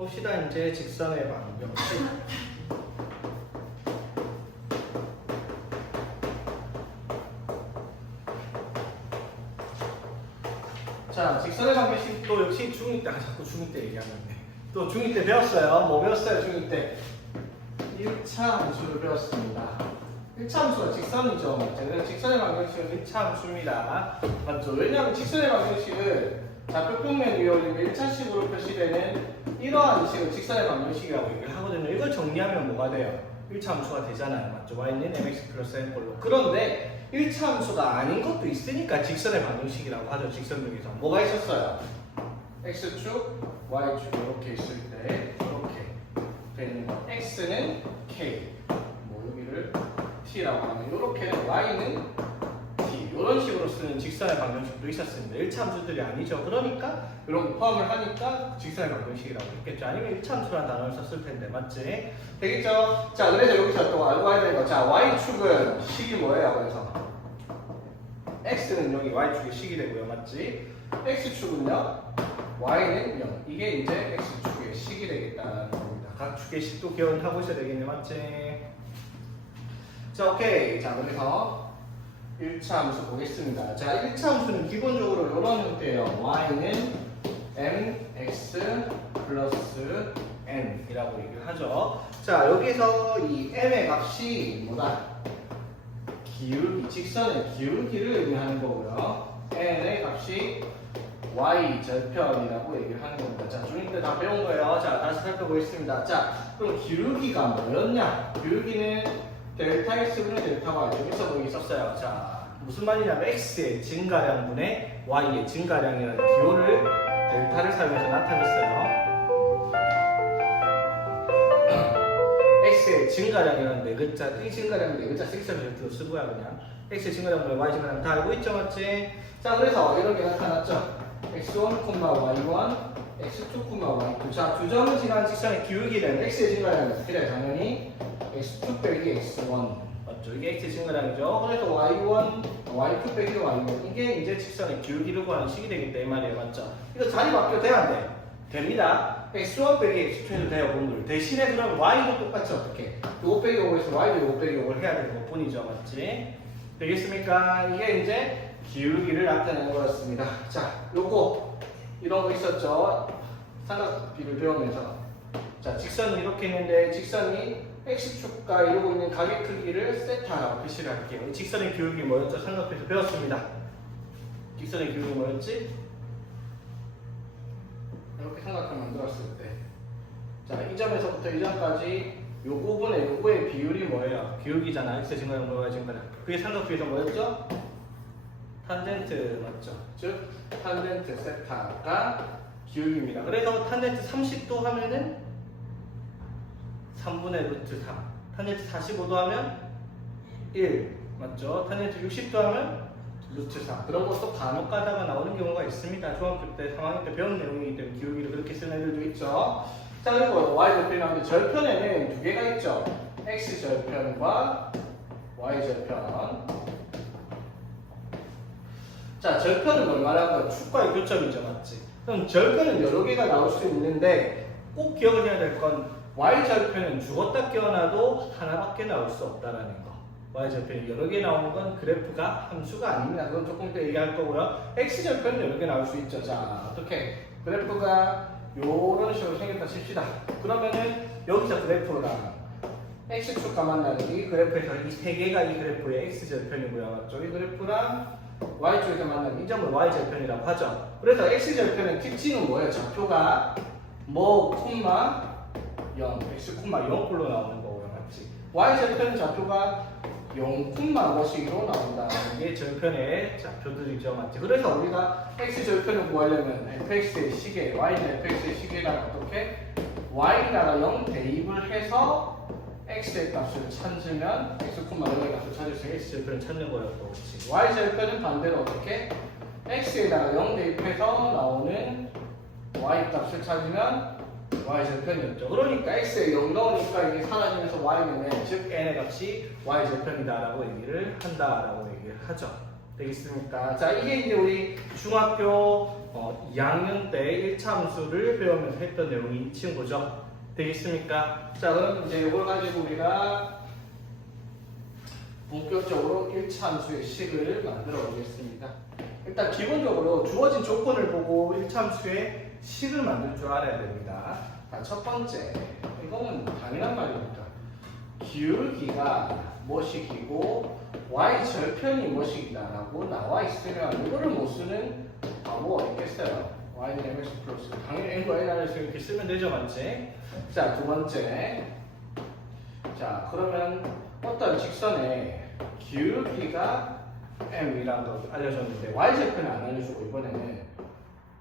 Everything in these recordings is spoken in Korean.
봅시다. 이제 직선의 방정식. 자, 직선의 방정식도 역시 중2 때, 자꾸 중2 때 얘기하는데. 또 중2 때 배웠어요. 뭐 배웠어요, 중2 때? 1차 함수를 배웠습니다. 1차 함수가 직선이죠. 맞죠? 그래서 직선의 방정식은 1차 함수입니다. 맞죠? 왜냐하면 직선의 방정식은 좌표평면 위에 올리면 1차식으로 표시되는 이러한 식을 직선의 방정식이라고 얘기를 하거든요. 이걸 정리하면 뭐가 돼요? 1차 함수가 되잖아요. 맞죠? y는 mx 플러스 n꼴로. 그런데 1차 함수가 아닌 것도 있으니까 직선의 방정식이라고 하죠. 직선 중에서. 뭐가 있었어요? x축, y축 이렇게 있을 때 이렇게 되는 거. x는 k, 뭐 여기를 t라고 하면 이렇게는 y는 t 이런 식으로 쓰는 직선의 방정식도 있었습니다. 1차 함수들이 아니죠. 그러니까 이런 거 포함을 하니까 직선의 방정식이라고 했겠죠. 아니면 1차 함수라는 단어를 썼을 텐데 맞지? 되겠죠? 자, 그래서 여기서 또 알고 가야 되는 거. 자, y축은 식이 뭐예요? 그래서 x는 여기 y축의 식이 되고요. 맞지? x축은요? y는 0. 이게 이제 x축의 식이 되겠다는 겁니다. 각 축의 식도 기억하고 있어야 되겠네. 맞지? 자, 오케이. 자, 그래서 1차 함수 보겠습니다. 자, 1차 함수는 기본적으로 이런 형태예요. y는 mx 플러스 n이라고 얘기를 하죠. 자, 여기서 이 m의 값이 뭐다? 기울기, 직선의 기울기를 의미하는 거고요. n의 값이 y 절편이라고 얘기를 하는 겁니다. 자, 중2 때 다 배운 거예요. 자, 다시 살펴보겠습니다. 자, 그럼 기울기가 뭐였냐? 기울기는 델타 x분의 델타 y. 여기서 뭐 있었어요? 자, 무슨 말이냐면 x의 증가량분의 y의 증가량이라는 기호를 델타를 사용해서 나타냈어요. x의 증가량이라는 네 글자, 이 증가량은 네 글자 섹션을 절대로 쓴 거야 그냥. x의 증가량분의 y 증가량 다 알고 있죠, 맞지? 자, 그래서 이렇게 나타났죠. x1, y1, x2, y2. 자, 두 점을 지난 직선의 기울기는 x의 증가량이 어떻게 돼요? 당연히 x2 빼기 x1. 맞죠? 이게 x의 증가량이죠. 그래서 y1, y2 빼기 y1. 이게 이제 직선의 기울기를 구하는 식이 되겠다 이 말이에요. 맞죠? 이거 자리 바뀌어도 돼야 안 돼? 됩니다. x1 빼기 x2해도 돼요, 분들. 대신에 그럼 y도 똑같이 어떻게? 5 빼기 5에서 y도 5 빼기 5를 해야 되는 것 뿐이죠. 맞지? 되겠습니까? 이게 이제 기울기를 나타내는 거였습니다. 자, 요거 이런 거 있었죠. 삼각비를 배우면서 자, 직선이 이렇게 있는데 직선이 x축과 이루고 있는 각의 크기를 세타라고 표시를 할게요. 이 직선의 기울기 뭐였죠? 삼각비에서 배웠습니다. 직선의 기울기 뭐였지? 이렇게 삼각형 만들었을 때 자, 이 점에서부터 이 점까지 요 부분의 요거의 비율이 뭐예요? 기울기잖아. x 증가량, y 증가량. 그게 삼각비에서 뭐였죠? 탄젠트 맞죠? 즉 탄젠트 세타가 기울기입니다. 그래서 탄젠트 30도 하면은 3분의 루트 3. 탄젠트 45도 하면 1 맞죠? 탄젠트 60도 하면 루트 4. 그런 것도 간혹 가다가 나오는 경우가 있습니다. 중학교 때 3학년 때 배운 내용이기 때문에 기울기를 그렇게 쓰는 애들도 있죠. 자, 그리고 y절편이 나오는데 절편에는 두 개가 있죠. x절편과 y절편. 자, 절편은 뭘 말하는 거야? 축과의 교점이죠, 맞지? 그럼 절편은 여러 개가 나올 수 있는데 꼭 기억을 해야 될 건 y절편은 죽었다 깨어나도 하나밖에 나올 수 없다라는 거. y절편이 여러 개 나오는 건 그래프가 함수가 아닙니다. 그건 조금 더 얘기할 거고요. x절편은 여러 개 나올 수 있죠. 자, 어떻게? 그래프가 요런 식으로 생겼다 칩시다. 그러면은 여기서 그래프가 x축과 만나는 이 그래프에서 이 세 개가 이 그래프의 x절편이고요. 맞죠? 이 그래프랑 y축에서 만나는 이 점을 y절편이라고 하죠. 그래서 x절편의 특징은 뭐예요? 좌표가 뭐, 콤마 0, x, 0꼴로 나오는 거고요. 맞지? y절편은 좌표가 0, 뭐식으로 나온다. 이게 절편의 좌표들이죠. 맞지? 그래서 우리가 x절편을 구하려면 fx의 시계, y는 fx의 시계랑 어떻게? y다가 0 대입을 해서 x의 값을 찾으면 x, 0의 값을 찾을 수 있는 x절편을 찾는 거였고, 그렇지? y절편은 반대로 어떻게? x에다가 0 대입해서 나오는 y 값을 찾으면 y절편이었죠. 그러니까 x에 0 넣으니까 이게 사라지면서 y는 n, 즉 n의 값이 y절편이다라고 얘기를 한다라고 얘기를 하죠. 되겠습니까? 자, 이게 이제 우리 중학교 2학년 때 1차 함수를 배우면서 했던 내용이 이 친구죠. 되겠습니까? 자, 그럼 이제 이걸 가지고 우리가 본격적으로 1차 함수의 식을 만들어 보겠습니다. 일단 기본적으로 주어진 조건을 보고 1차 함수의 식을 만들 줄 알아야 됩니다. 자, 첫 번째, 이거는 당연한 말이니까 기울기가 뭐식이고 y 절편이 뭐식이다라고 나와 있으면 이거를 못 쓰는 바보가 있겠어요. y는 mx 플러스 당연히 n과 n 안에서 이렇게 쓰면 되죠, 맞지? 자, 두 번째, 자 그러면 어떤 직선의 기울기가 m이라는 거 알려줬는데 y 절편을 안 알려주고 이번에는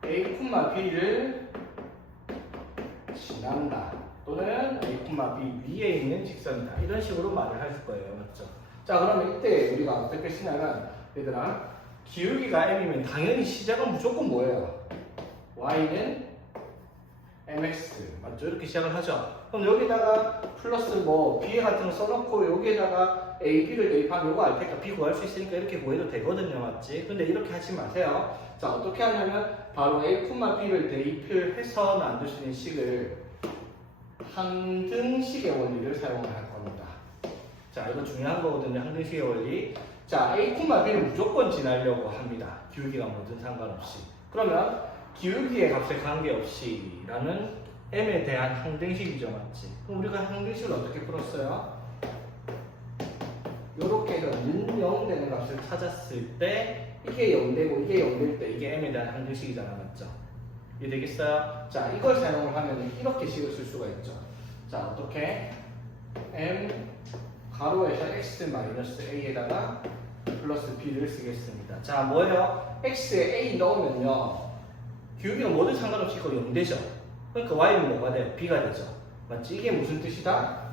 a, b를 지난다 또는 a, b 위에 있는 직선이다 이런 식으로 말을 할 거예요, 맞죠? 자, 그러면 이때 우리가 어떻게 쓰냐면 얘들아 기울기가 m이면 당연히 시작은 무조건 뭐예요? y는 mx 맞죠? 이렇게 시작을 하죠. 그럼 여기다가 플러스 뭐 b 같은 거 써놓고 여기에다가 a, b를 대입하면 이거 알 테니까 b 구할 수 있으니까 이렇게 구해도 되거든요, 맞지? 근데 이렇게 하지 마세요. 자, 어떻게 하냐면 바로 a, b를 대입을 해서 만들 수 있는 식을 항등식의 원리를 사용할 겁니다. 자, 이거 중요한 거거든요. 항등식의 원리. 자, a, b는 무조건 지나려고 합니다. 기울기가 뭐든 상관없이. 그러면 기울기의 값에 관계없이 라는 m에 대한 항등식이죠, 맞지? 그럼 우리가 항등식을 어떻게 풀었어요? 요렇게 해서 는0 되는 값을 찾았을 때 이게 0 되고 이게 0 될 때 이게 m에 대한 항등식이잖아, 맞죠? 이해되겠어요? 자, 이걸 사용을 하면 이렇게 식을 쓸 수가 있죠. 자, 어떻게? m 가로에서 x-a에다가 플러스 b를 쓰겠습니다. 자, 뭐예요? x에 a 넣으면요 기울기가 뭐든 상관없이 이거 0 되죠. 그러니까 y는 뭐가 돼요? b가 되죠. 맞지? 이게 무슨 뜻이다?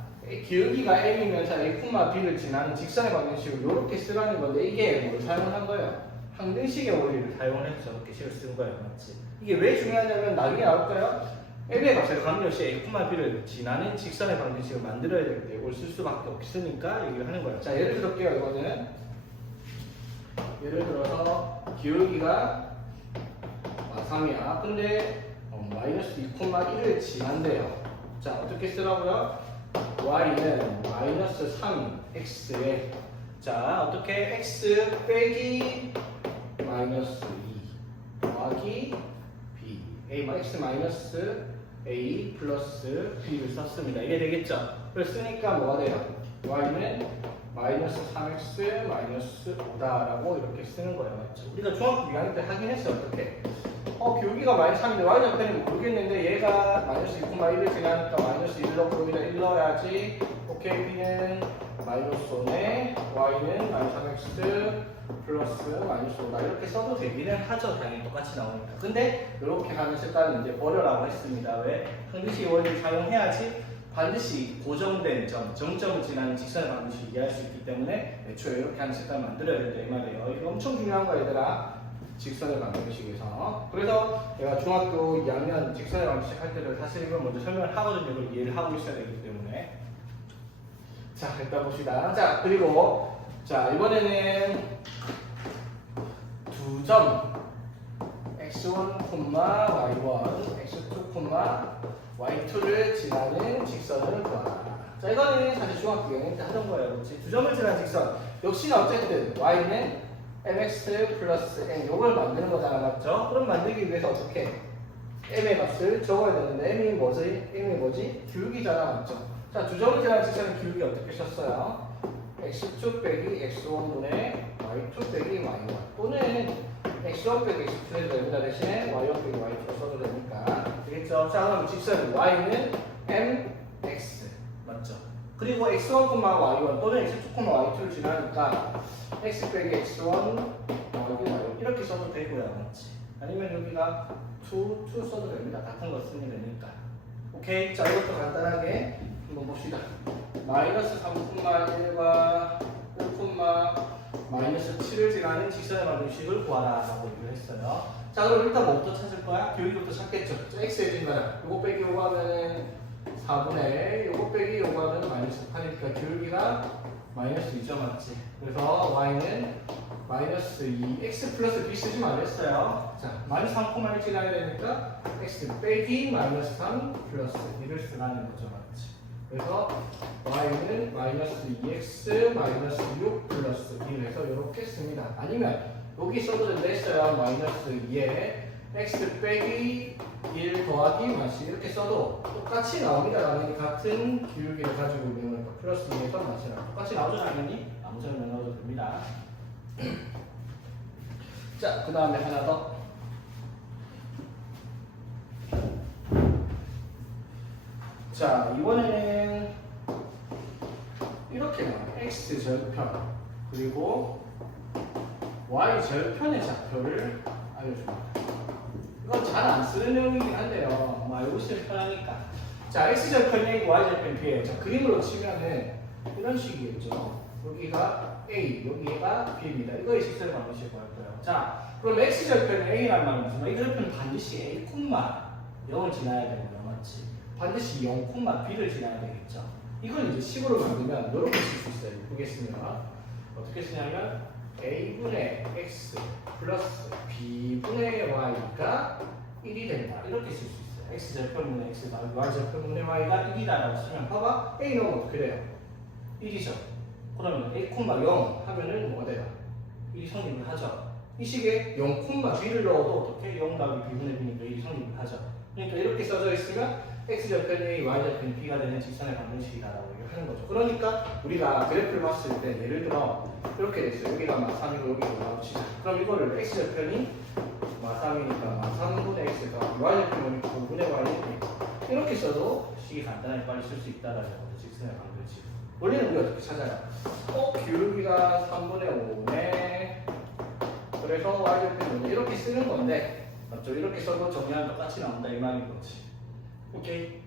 기울기가 m이면서 a, b를 지나는 직선의 방정식을 이렇게 쓰라는 건데 이게 뭘 사용한 거예요? 항등식의 원리를 사용해서 이렇게 식을 쓴 거예요, 맞지? 이게 왜 중요하냐면 나중에 나올까요? m의 값에 관계없이 a, b를 지나는 직선의 방정식을 만들어야 되는데 이걸 쓸 수밖에 없으니까 얘기를 하는 거예요. 자, 예를 들어볼게요. 이거는 예를 들어서 기울기가 3이야. 근데 마이너스 2,1을 지난대요. 자, 어떻게 쓰라고요? y는 마이너스 3x에 자, 어떻게 x 빼기 마이너스 2 더하기 b x 마이너스 a 플러스 b를 썼습니다. 이게 되겠죠? 그래서 쓰니까 뭐가 돼요? y는 마이너스 3x 마이너스 5다라고 이렇게 쓰는 거예요, 맞죠? 우리가 중학교 2학년 때 하긴 했어요. 어떻게? 기울기가 마이너스 3인데 y 절편이 모르겠는데 얘가 마이너스 2,1을 지나니까 마이너스 1 넣고 여기다 1 넣어야지. 오케이, b는 마이너스 5네 y는 마이너스 3x 플러스 마이너스 5다 이렇게 써도 되기는 하죠. 당연히 똑같이 나오니까. 근데 이렇게 하는 색깔은 이제 버려라고 했습니다. 왜? 항등식 원리를 사용해야지 반드시 고정된 점, 정점을 지나는 직선의 방정식을 이해할 수 있기 때문에 애초에 이렇게 하는 색깔을 만들어야 된다 이 말이에요. 이거 엄청 중요한 거 얘들아. 직선의 방정식에서. 그래서 내가 중학교 2학년 직선의 방정식 할 때도 사실 이걸 먼저 설명을 하거든요. 이걸 이해를 하고 있어야 되기 때문에. 자, 일단 봅시다. 자, 그리고 자, 이번에는 두 점 x1, y1, x2, y2를 지나는 직선을 구하라. 자, 이거는 사실 중학교 2학년 때 하던 거예요. 그렇지? 두 점을 지나는 직선. 역시나 어쨌든 y는 mx 플러스 n 이걸 만드는 거잖아, 맞죠? 그럼 만들기 위해서 어떻게? m의 값을 적어야 되는데 m이 뭐지? 기울기잖아, 맞죠? 자, 두 점을 지나는 직선의 기울기 어떻게 썼어요? x2 빼기 x1분의 y2 빼기 y1 또는 x1 빼기 x2 해도 됩니다. 대신에 y1 빼기 y2 써도 되니까 되겠죠? 자, 그럼 직선 y는 mx 맞죠? 그리고 x1, y1 또는 x2, y2를 지나니까 x 빼기 x1 더하기 y1 이렇게 써도 되고요, 맞지? 아니면 여기가 2 써도 됩니다. 같은 거 쓰면 되니까. 오케이, 자, 이것도 간단하게 한번 봅시다. 마이너스 3,1과 1, 마이너스 7을 지나는 직선의 방정식을 구하라 라고 얘기를 했어요. 자, 그럼 일단 뭐부터 찾을 거야? 기울기부터 찾겠죠. 자, x 해준 거야. 요거 빼기 요거 하면은 4분의 1, 요거 빼기 요거 하면 마이너스 8이니까 기울기가 마이너스 2점 맞지? 그래서 y는 마이너스 2 x 플러스 b 쓰지 말랬어요. 자, 마이너스 3,1 지나야 되니까 x 빼기 마이너스 3 플러스 1을 쓰라는 거죠. 맞지? 그래서 y는 마이너스 2x 마이너스 6 플러스 1 해서 이렇게 씁니다. 아니면 여기 써도 된다 했어요. 마이너스 2에 x 빼기 1 더하기 마시 이렇게 써도 똑같이 나옵니다. 당연히 같은 기울기를 가지고 있는 거니까 플러스 2에서 마시랑 똑같이 나오죠. 당연히 아무처럼 넣어도 됩니다. 자, 그 다음에 하나 더. 자, 이번에는 이렇게 나와요. x 절편 그리고 y 절편의 좌표를 알려줍니다. 이건 잘 안 쓰는 내용이긴 한데요. 뭐 알고 있으면 편하니까. 자, x 절편이 A고 y 절편이 B예요. 자, 그림으로 치면은 이런 식이겠죠. 여기가 A, 여기가 B입니다. 이거의 직선 방정식 구할 거예요. 자, 그럼 x 절편은 A란 말은 무슨 말? 이 절편은 반드시 A, 0을 지나야 되고요. 맞지? 반드시 0, B를 지나야 되겠죠. 이걸 이제 식으로 만들면 이렇게 쓸 수 있어요. 보겠습니다. 어떻게 쓰냐면 A분의 X 플러스 B분의 Y가 1이 된다. 이렇게 쓸 수 있어요. X절편분의 X가 Y절편분의 Y가 1이다라고 쓰면 봐봐. A는 어떻게 돼요? 1이죠. 그러면 A, 0 하면은 뭐가 돼요? 1이 성립을 하죠. 이 식에 0, B를 넣어도 어떻게? 0 더하기 B분의 B니까 1이 성립을 하죠. 그러니까 이렇게 써져 있으면 X절편이 A, Y절편이 B가 되는 직선의 방정식이다라고 하는 거죠. 그러니까 우리가 그래프를 봤을 때 예를 들어 이렇게 됐어요. 여기가 막 3이고 여기가 막 5치죠. 그럼 이거를 X절편이 막 3이니까 막 3분의 X가 Y절편이 5분의 Y니 이렇게 써도 식이 간단하게 빨리 쓸 수 있다라는 거죠. 직선의 방정식. 원리는 우리가 어떻게 찾아요? 기울기가 3분의 5네. 그래서 Y절편이 이렇게 쓰는 건데 맞죠? 이렇게 써도 정리하면 똑같이 나온다 이 말인 거지. 오케이.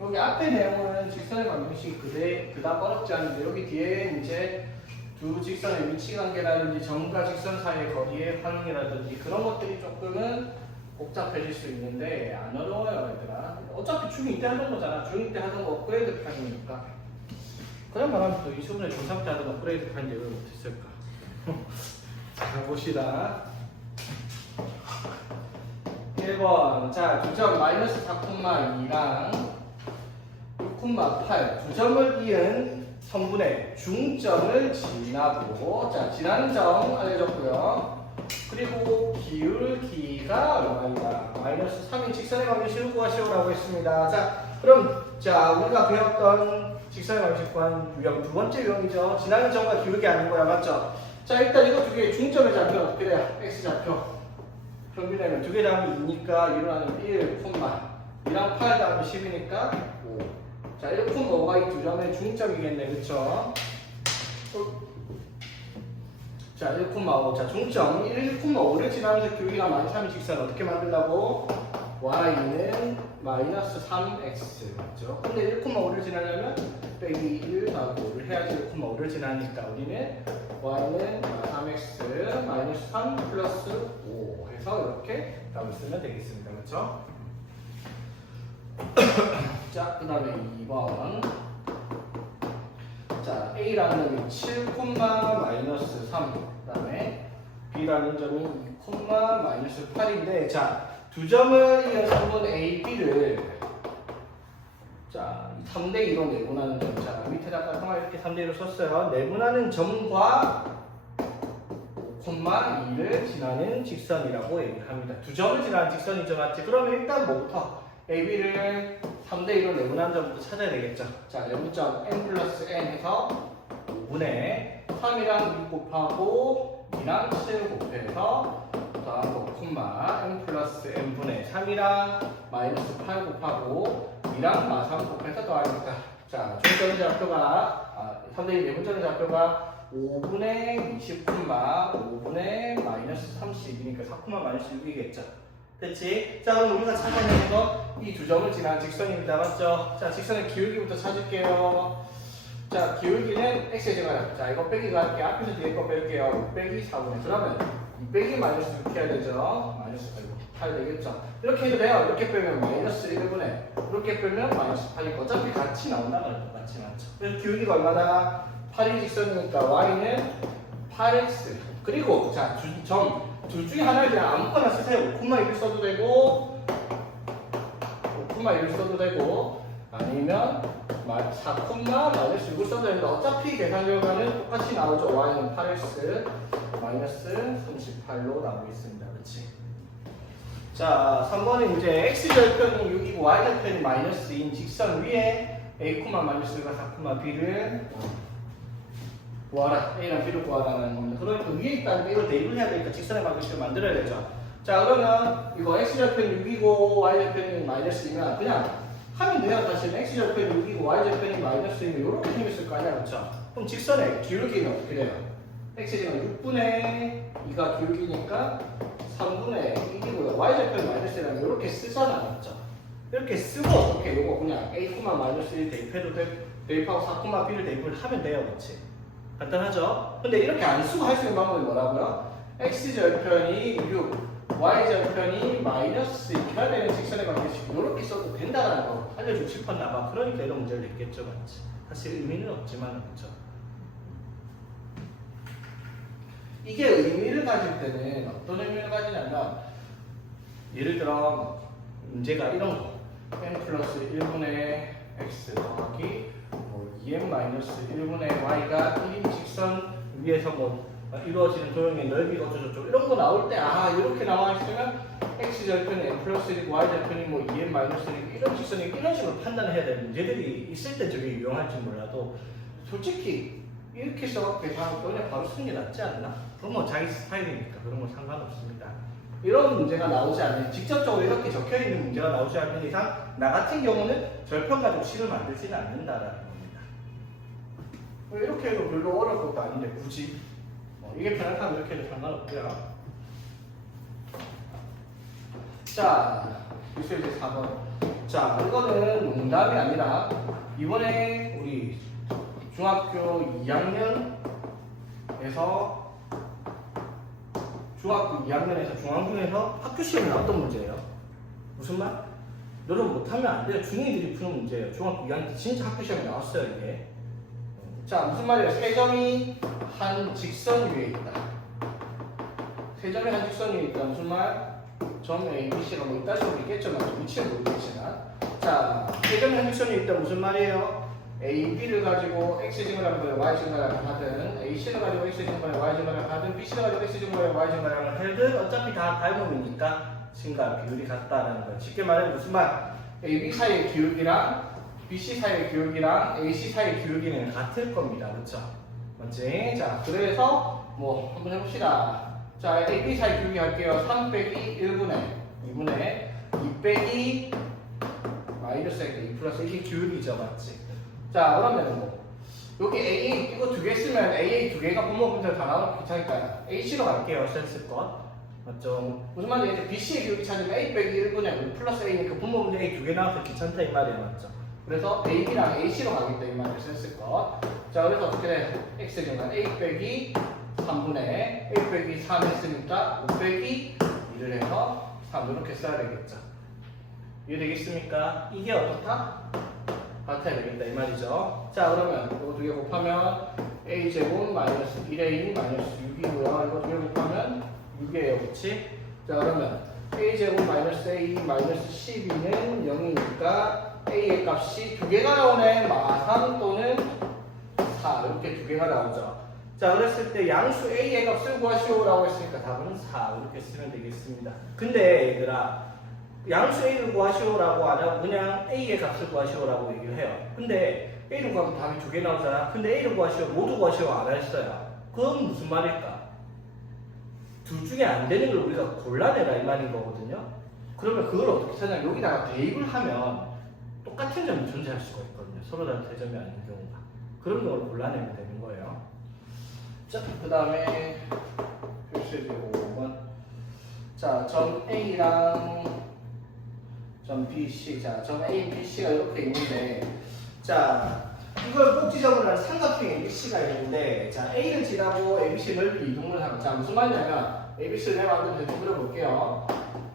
여기 앞에 내용은 직선의 방정식이 그다음 어렵지 않은데 여기 뒤에 이제 두 직선의 위치 관계라든지 점과 직선 사이의 거리의 활용이라든지 그런 것들이 조금은 복잡해질 수 있는데 안 어려워요 얘들아. 어차피 중2 때 하던 거잖아. 중2 때 하던 거 업그레이드 판이니까. 그냥 말하면 또 이 수분에 중3 때 하던 업그레이드 판인데 왜 못했을까? 자 봅시다. 1번. 자, 두점 마이너스 4,2랑 6,8 두 점을 이은 성분의 중점을 지나고 자, 지나는 점 알려줬고요. 그리고 기울기가 얼마이다? 마이너스 3인 직선의 방정식을 구하시오라고 했습니다. 자, 그럼 자, 우리가 배웠던 직선의 방정식 구한 유형 두 번째 유형이죠. 지나는 점과 기울기 아닌 거야. 맞죠? 자, 일단 이거 두 개의 중점의 좌표는 어떻게 돼요? X좌표. 평균되면 두 개 다음에 2니까 일어나는 1, 2랑 8 다음에 10이니까 5. 자, 1,5가 이 두 점의 중점이겠네. 그쵸? 자, 1,5. 자, 중점 1,5를 지나면서 기울기가 마이너스 3인 직선 어떻게 만들라고? y는 마이너스 3x. 맞죠? 근데 1,5를 지나려면 빼기 1 더하기 5를 해야지 1,5를 지나니까 우리는 y는 3x 마이너스 3 플러스 5 해서 이렇게 답을 쓰면 되겠습니다. 그렇죠? 자, 그 다음에 2번. 자, A라는 점이 7, 마이너스 3. 그 다음에 B라는 점이 2, 마이너스 8인데, 자, 두 점을 이은 성분 A, B를 자, 3대2로 내분하는 점. 자, 밑에다가 이렇게 3대2로 썼어요. 내분하는 점과 5,2를 지나는 직선이라고 얘기를 합니다. 두 점을 지나는 직선이죠. 맞지? 그러면 일단 뭐부터? AB를 3대2로 내분한 점부터 찾아야 되겠죠. 자, 내분점 n 플러스 n 해서 5분의 3이랑 6 곱하고 2랑 7 곱해서 더하고 콤마 n 플러스 n분의 3이랑 마이너스 8 곱하고 2랑 마3 곱해서 더하니까 자, 중점의 좌표가 3대2 내분점의 좌표가 5분의 20, 5분의 마이너스 30이니까 4, 마이너스 6이겠죠. 됐지? 자, 그럼 우리가 찾아내는 건 이 두 점을 지나는 직선입니다. 맞죠? 자, 직선의 기울기부터 찾을게요. 자, 기울기는 x의 제곱. 자, 이거 빼기 갈게요. 앞에서 뒤에 거 뺄게요. 빼기 4분의. 그러면 이 빼기 마이너스 6 해야 되죠? 마이너스 8 되겠죠? 이렇게 해도 돼요. 이렇게 빼면 마이너스 1분의. 이렇게 빼면 마이너스 8이니까 어차피 같이 나온다 말이죠. 같이 맞죠? 그래서 기울기가 얼마다? 8이 직선이니까 y는 8x. 그리고 자, 둘 중에 하나를 그냥 아무거나 쓰세요. 5,1을 써도 되고 5,1을 써도 되고 아니면 4, 마이너스 6을 써도 되는데 어차피 계산 결과는 똑같이 나오죠. y는 8x 마이너스 38로 나오고 있습니다. 그렇지? 자, 3번은 이제 x절편이 6이고 y절편이 마이너스 2인 직선 위에 a, 마이너스 1과 4, b를 구하라. A랑 B를 구하라는 겁니다. 그러니까 위에 있다는 게 이걸 대입을 해야 되니까 직선의 방정식을 만들어야 되죠. 자, 그러면 이거 x절편 6이고 y절편이 마이너스이면 그냥 하면 돼요. 사실 x절편이 6이고 y절편이 마이너스이면 이렇게 생겼을 거 아니야. 그렇죠? 그럼 직선의 기울기는 어떻게 돼요? x는 6분의 2가 기울기니까 3분의 1이고요. y절편 마이너스라면 이렇게 쓰잖아. 그렇죠? 이렇게 쓰고 어떻게 이거 그냥 a, 마이너스 1 대입해도 돼. 대입하고 4, b를 대입을 하면 돼요. 그렇지? 간단하죠? 근데 이렇게 안 쓰고 할 수 있는 방법이 뭐라고요? x절편이 6, y절편이 마이너스 2가 되는 직선의 관계식 이렇게 써도 된다는 거 알려주고 싶었나 봐. 그러니까 이런 문제를 냈겠죠. 맞지? 사실 의미는 없지만 그렇죠? 이게 의미를 가질 때는 어떤 의미를 가지냐면 예를 들어 문제가 이런 거 n 플러스 1분의 x 더하기 2n-1분의 y가 1인 직선 위에서 이루어지는 도형의 넓이가 어쩌고저쩌고 이런 거 나올 때 이렇게 나와 있으면 x절편이 n 플러스 1이고 y절편이 2n-1이고 이런 직선이 이런 식으로 판단을 해야 되는 문제들이 있을 때 저게 유용할지 몰라도 솔직히 이렇게 써갖고 계산하면 그냥 바로 쓰는 게 낫지 않나? 그건 자기 스타일이니까 그런 건 상관없습니다. 이런 문제가 나오지 않는 직접적으로 이렇게 적혀있는 문제가 나오지 않는 이상 나 같은 경우는 절편 가지고 식을 만들지는 않는다라는 겁니다. 이렇게 해도 별로 어려울 것도 아닌데 굳이 이게 편하다면 이렇게 해도 상관없고요. 자, 그래서 이제 4번. 자, 이거는 농담이 아니라 이번에 우리 중학교 2학년에서 중앙중에서 학교 시험에 나왔던 문제예요. 무슨 말? 여러분 못하면 안 돼요. 중2들이 푸는 문제예요. 중학교 2학년 때 진짜 학교 시험에 나왔어요, 이게. 자, 무슨 말이에요? 세 점이 한 직선 위에 있다. 세 점이 한 직선 위에 있다. 무슨 말? 점 A, B, C가 이따 식으로 있겠죠. 위치는 모르겠지만. 자, 세 점이 한 직선 위에 있다. 무슨 말이에요? A, B를 가지고 X 증가량을 Y 증가량을 하든 A, C를 가지고 X 증가량, Y 증가량을 하든 B, C를 가지고 X 증가량, Y 증가량을 하든 어차피 다 닮음이니까 증가 비율이 같다라는 거예요. 쉽게 말하면 무슨 말? A, B 사이의 기울기랑 BC 사이의 기울기랑 AC 사이의 기울기는 같을 겁니다. 그렇죠? 맞지? 자, 그래서 한번 해봅시다. 자, A, B 사이 기울기 할게요. 3 빼기 1분의 2분의 2 빼기 마이너스 2 플러스 이게 기울기죠. 맞지? 자, 그러면 여기 AA 이거 두 개 쓰면 AA 두 개가 분모분들 다 나오면 괜찮으니까 AC로 갈게요. 센스껏. 맞죠? 무슨 말인지 BC의 기울기 찾으면 A 빼기 1분의 플러스 A니까 분모분들 A 두 개 나와서 괜찮다 이 말이에요. 맞죠? 그래서 AB랑 AC로 가겠다 이 말이에요. 센스껏. 자, 그래서 어떻게 돼? X는 A 빼기 3분의 A 빼기 3 했으니까 5 빼기 1을 해서 3 이렇게 써야 되겠죠. 이해되겠습니까? 이게 어떻다? 같아야 되겠다 이 말이죠. 자, 그러면 이거 두 개 곱하면 a제곱 마이너스 1a 마이너스 6이고요. 이거 두 개 곱하면 6이에요. 그치? 자, 그러면 a제곱 마이너스 a 마이너스 12는 0이니까 a의 값이 두 개가 나오네. 마상 또는 4 이렇게 두 개가 나오죠. 자, 그랬을 때 양수 a의 값을 구하시오라고 했으니까 답은 4 이렇게 쓰면 되겠습니다. 근데 얘들아 양수 A를 구하시오라고 안 하고 그냥 A의 값을 구하시오라고 얘기를 해요. 근데 A를 구하면 답이 두 개 나오잖아. 근데 A를 구하시오, 모두 구하시오 안 했어요. 그건 무슨 말일까? 둘 중에 안 되는 걸 우리가 골라내라 이 말인 거거든요. 그러면 그걸 어떻게 찾냐? 여기다가 대입을 하면 똑같은 점이 존재할 수가 있거든요. 서로 다른 대점이 아닌 경우가. 그런 걸 골라내면 되는 거예요. 자, 그 다음에 표시해 주고 5번. 자, 점 A랑 점 BC. 자, 점 A, BC가 이렇게 있는데, 자, 이걸 꼭 지점으로 한 삼각형 ABC가 있는데, 자, A를 지나고 ABC 넓이 이동을 하면, 자, 무슨 말이냐면, ABC를 내가 만들면 좀 그려볼게요.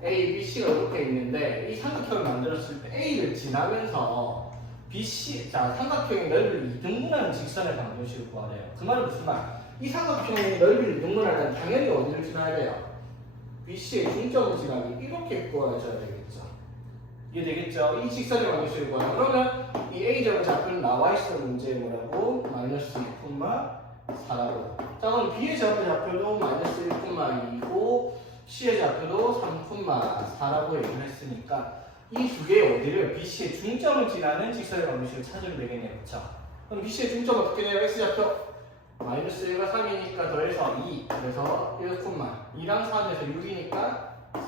A, BC가 이렇게 있는데, 이 삼각형을 만들었을 때 A를 지나면서 BC, 자, 삼각형의 넓이를 이등분하는 직선의 방정식을 구하래요. 그 말은 무슨 말? 이 삼각형의 넓이를 능분할 때는 당연히 어디를 지나야 돼요? BC의 중점을 지나면 이렇게 구워줘야 되겠죠. 이해되겠죠? 이 직선의 방정식을 구하라. 그러면 이 A점의 좌표는 나와 있어 문제에 뭐라고? 마이너스 2,4라고. 자, 그럼 B의 좌표도 마이너스 1,2이고 C의 좌표도 3,4라고 얘기를 했으니까 이 두 개의 어디를 BC의 중점을 지나는 직선의 방정식을 찾으면 되겠네요. 그쵸? 그럼 BC의 중점 어떻게 돼요? X좌표 마이너스 1과 3이니까 더해서 2 그래서 1,2랑 3에서 6이니까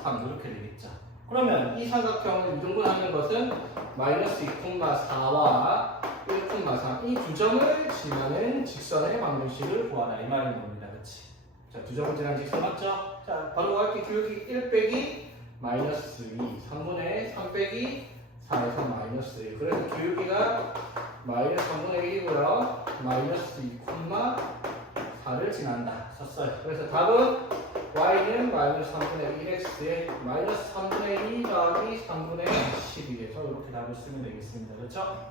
3 이렇게 되겠죠. 그러면 이 삼각형을 미등분하는 것은 마이너스 2,4와 1,3 이 두 점을 지나는 직선의 방정식을 구하라 이 말인 겁니다. 그치? 자, 두 점을 지나는 직선 맞죠? 자, 바로 갈게. 기울기 1 빼기 마이너스 2 3분의 3 빼기 4에서 마이너스 1 그래서 기울기가 마이너스 3분의 1이고요 마이너스 2,4를 지난다 썼어요. 그래서 답은 y는 마이너스 3분의 1x에 마이너스 3분의 2 더하기 3분의 12에서 이렇게 답을 쓰면 되겠습니다. 그렇죠?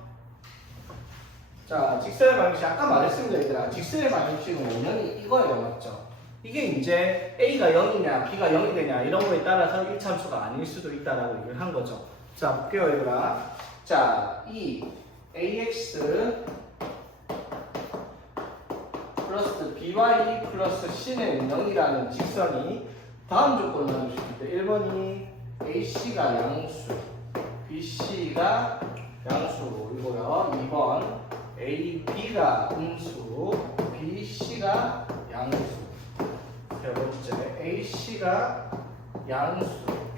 자, 직선의 방정식 아까 말했습니다. 얘들아. 직선의 방정식은 원형이 이거예요. 맞죠? 이게 이제 A가 0이냐 B가 0이 되냐 이런 거에 따라서 1참수가 아닐 수도 있다라고 얘기를 한 거죠. 자, 볼게요. 얘들아. 자, 이 AX 플러스 BY 플러스 C는 0이라는 직선이 다음 조건을 만족시킬 때 1번이 AC가 양수, BC가 양수이고요. 2번 AB가 음수, BC가 양수. 세 번째 AC가 양수,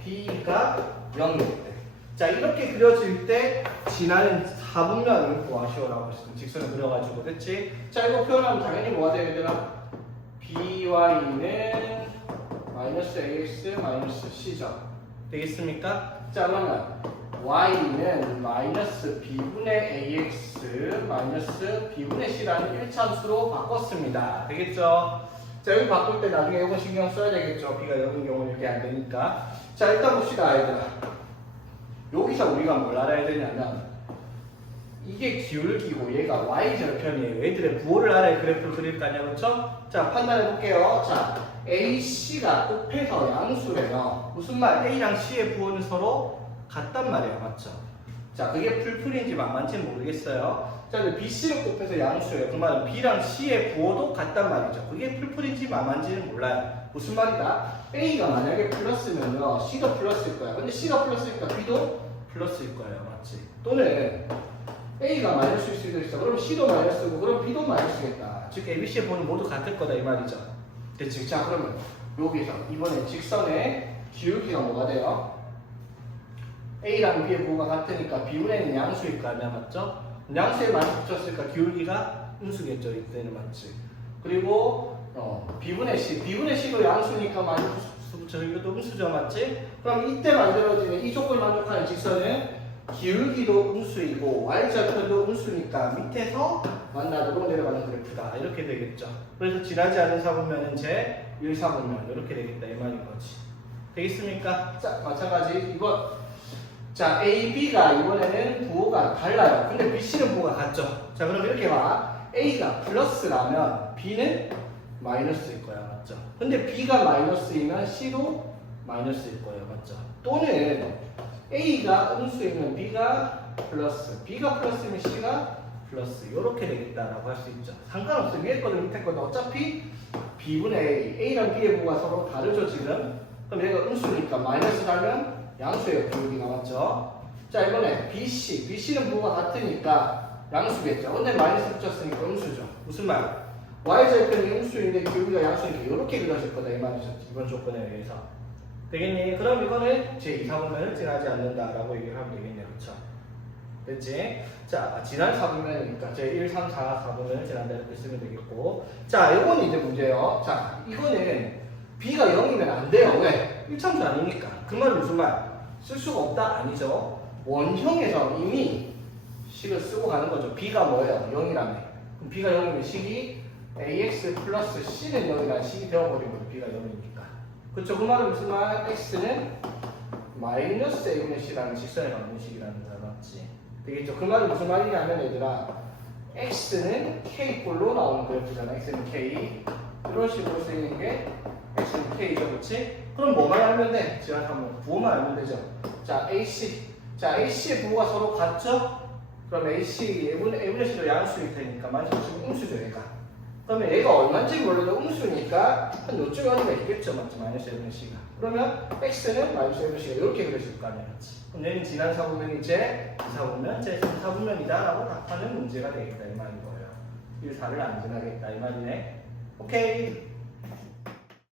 B가 0일 때. 자, 이렇게 그려질 때 지나는 4분면을 구하시오라고 했습니다. 직선을 그려가지고 됐지? 자, 이거 표현하면 당연히 뭐가 돼야 되나? BY는 마이너스 AX 마이너스 C죠. 되겠습니까? 자, 그러면 Y는 마이너스 B분의 AX 마이너스 B분의 C라는 1참수로 바꿨습니다. 되겠죠? 자, 여기 바꿀 때 나중에 이거 신경 써야 되겠죠? B가 0인 경우는 이렇게 안 되니까. 자, 일단 봅시다, 얘들아. 여기서 우리가 뭘 알아야 되냐면 이게 기울기고 얘가 y절편이에요. 얘들의 부호를 알아야 그래프를 그릴 거 아니야, 그렇죠? 자, 판단해 볼게요. 자, AC가 곱해서 양수래요. 무슨 말? A랑 C의 부호는 서로 같단 말이에요, 맞죠? 자, 그게 풀풀인지 만만치는 모르겠어요. 자, 근데 BC를 곱해서 양수예요. 그 말은 B랑 C의 부호도 같단 말이죠. 그게 풀풀인지 만만치는 몰라요. 무슨 말이다? A가 만약에 플러스면요 C도 플러스일 거야. 근데 C가 플러스니까 B도 플러스일 거예요. 맞지? 또는 A가 마이너스일 수도 있어. 그럼 C도 마이너스고 그럼 B도 마이너스겠다. 즉 A, B, C의 부호는 모두 같을 거다 이 말이죠. 됐지? 자, 그러면 여기서 이번에 직선의 기울기가 뭐가 돼요? A랑 B의 부호가 같으니까 B분의 양수일 거 아니야, 맞죠? 양수에 많이 붙였으니까 기울기가 음수겠죠. 이때는 맞지? 그리고 B분의 C, B분의 C도 양수니까 많이 붙여 이것도 음수죠, 맞지? 그럼 이때 만들어지는 이 조건을 만족하는 직선은 기울기도 음수이고 y절편도 음수니까 밑에서 만나도록 내려가는 그래프다 이렇게 되겠죠. 그래서 지나지 않은 사분면은 제 1사분면 이렇게 되겠다 이 말인 거지. 되겠습니까? 자, 마찬가지 이번 자, A, B가 이번에는 부호가 달라요. 근데 B, C는 부호가 같죠. 자, 그럼 이렇게 봐. A가 플러스라면 B는 마이너스일 거야, 맞죠? 근데 B가 마이너스이면 C도 마이너스일 거예요, 맞죠? 또는 A가 음수이면 B가 플러스, B가 플러스이면 C가 플러스 이렇게 되겠다라고 할 수 있죠. 상관없어요. 위에 거든 밑에 거든 어차피 B분의 A, A랑 B의 부호가 서로 다르죠, 지금? 그럼 얘가 음수니까 마이너스 달면 양수예요. 기울기가 맞죠? 자, 이번에 BC. BC는 부호가 같으니까 양수겠죠. 근데 마이너스 붙였으니까 음수죠. 무슨 말? Y절편이 음수인데 기울기가 양수니까 이렇게 그려질 거다 이 말이죠. 이번 조건에 의해서. 되겠니? 그럼 이거는 제 2사분면을 지나지 않는다라고 얘기를 하면 되겠네요. 그쵸? 됐지? 자, 지난 4분면이니까 제 1, 3, 4, 4분면을 지난다 이렇게 쓰면 되겠고. 자, 이거는 이제 문제예요. 자, 이거는 B가 0이면 안 돼요. 왜? 1참수 아니니까. 그 말은 무슨 말? 쓸 수가 없다? 아니죠. 원형에서 이미 식을 쓰고 가는 거죠. B가 뭐예요? 0이라며. 그럼 B가 0이면 식이 AX 플러스 C는 0이라는 식이 되어버린 거죠. B가 0이니까. 그쵸? 그 말은 무슨 말? X는 마이너스 A분의 C라는 직선의 방정식이라는 거 맞지? 되겠죠? 그 말은 무슨 말이냐면 얘들아 x는 k꼴로 나오는 그래프잖아. x는 k. 이런 식으로 볼 수 있는 게 x는 k죠, 그렇지? 그럼 뭐만 알면 돼? 지금 한번 부호만 알면 되죠. 자, AC. 자, AC의 부호가 서로 같죠? 그럼 AC A분의 C로 양수일 테니까 마이너스 음수죠, 얘가. 그러면 얘가 얼마인지 몰라도 음수니까 한 요쯤에 어디가 있겠죠, 맞죠? 마이너스 A분의 C가. 그러면 x는 마이너스 A분의 C가 이렇게 그려질 거 아니야, 맞지? 그럼 얘는 지난 사분면이 제 2사분면, 제 3사분면이다 라고 답하는 문제가 되겠다 이 말인 거예요. 1, 4를 안 지나겠다 이 말이네. 오케이.